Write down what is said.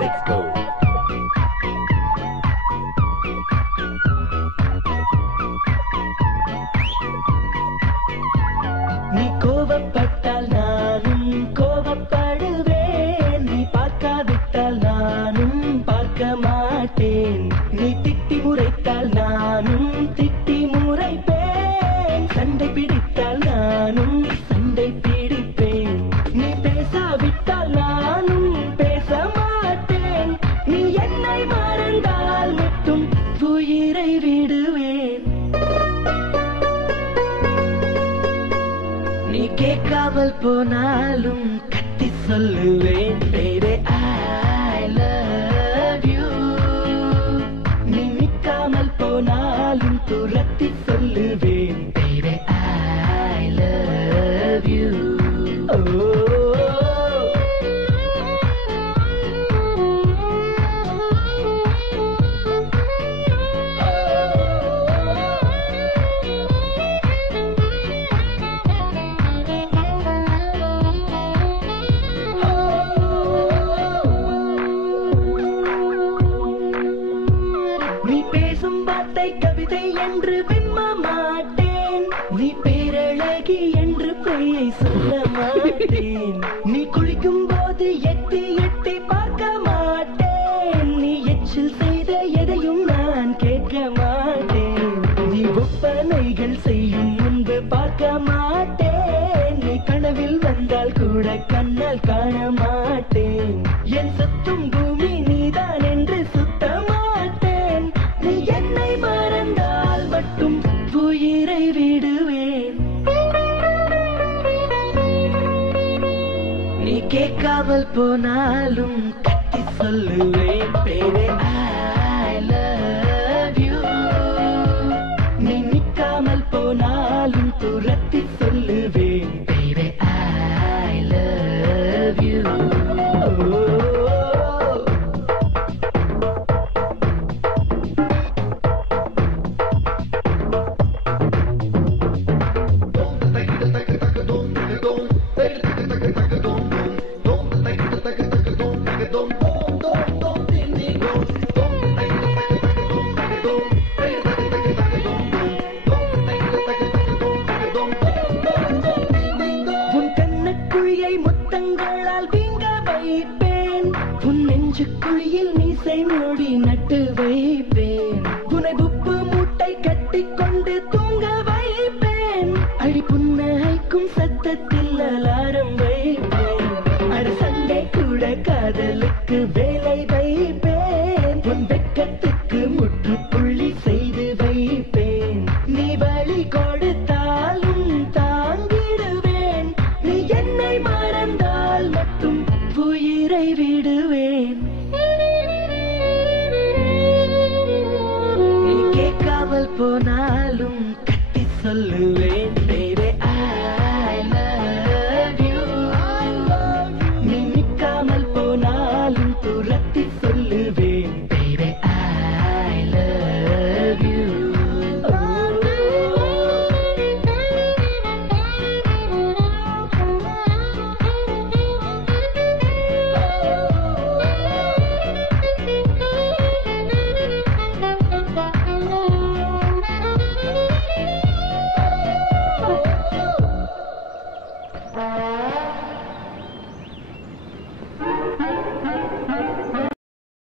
Let's go. நீ கோபப்பட்டால் நானும் கோபப்படுவேன், நீ பார்க்காவிட்டால் நானும் பார்க்க மாட்டேன், நீ திட்டி முறைத்தால் நானும் திட்டி முறைப்பேன், சண்டை பிடித்தால் நானும் சண்டை பிடிப்பேன், நீ பேசாவிட்டால் நானும் பேச மாட்டேன், நீ என்னை மறந்தால் மட்டும் உயிரை விடுவேன். நீ கேட்காமல் போனாலும் கத்தி சொல்லுவேன், baby I love you. நீ நிற்காமல் போனாலும் துரத்தி சொல்லுவேன், baby I love you. நீ பேசும் வார்த்தை கவிதை என்று விம்ம மாட்டேன், நீ பேரழகி என்று பெயை சொல்ல மாட்டேன், நீ குளிக்கும் போது எட்டி எட்டி பார்க்க மாட்டேன், நீ எச்சில் செய்த எதையும் நான் கேட்க மாட்டேன், நீ ஒப்பனைகள் செய்யும் முன்பு பார்க்க மாட்டேன், நீ கனவில் வந்தால் கூட கண்ணால் காண மாட்டேன், என் சுத்தும் பூமி நீதான் என்று சுத்த மாட்டேன், நீ என்னை மறந்தால் மட்டும் உயிரை விடுவேன். நீ கேட்காமல் போனாலும் கத்தி சொல்லுவேன், baby I love you. நீ நிற்காமல் போனாலும் துரத்தி சொல்லுவேன், baby I love you. உன் கண்ணக்குழியை முத்தங்களால் வீங்க வைப்பேன், உன் நெஞ்சு குழியில் மீசை மூடி நட்டு வைப்பேன், உன்னை உப்பு மூட்டை கட்டி கொண்டு தூங்க வைப்பேன், அடி புன்னகைக்கும் சத்தத்தில் அலாரம் வைப்பேன், அடி சண்டை கூட காதலுக்கு வேலை வைப்பேன், உன் வெட்கத்துக்கு முற்றுப்புள்ளி செய்து வைப்பேன், நீ வழி கொடுத்தாலும் தாங்கிடுவேன், நீ என்னை மறந்தால் மட்டும் உயிரை விடுவேன். நீ கேட்காமல் போனாலும் கத்தி சொல்லுவேன், baby I love you. நீ நிற்காமல் போனாலும் துரத்தி சொல்லுவேன், baby I love you.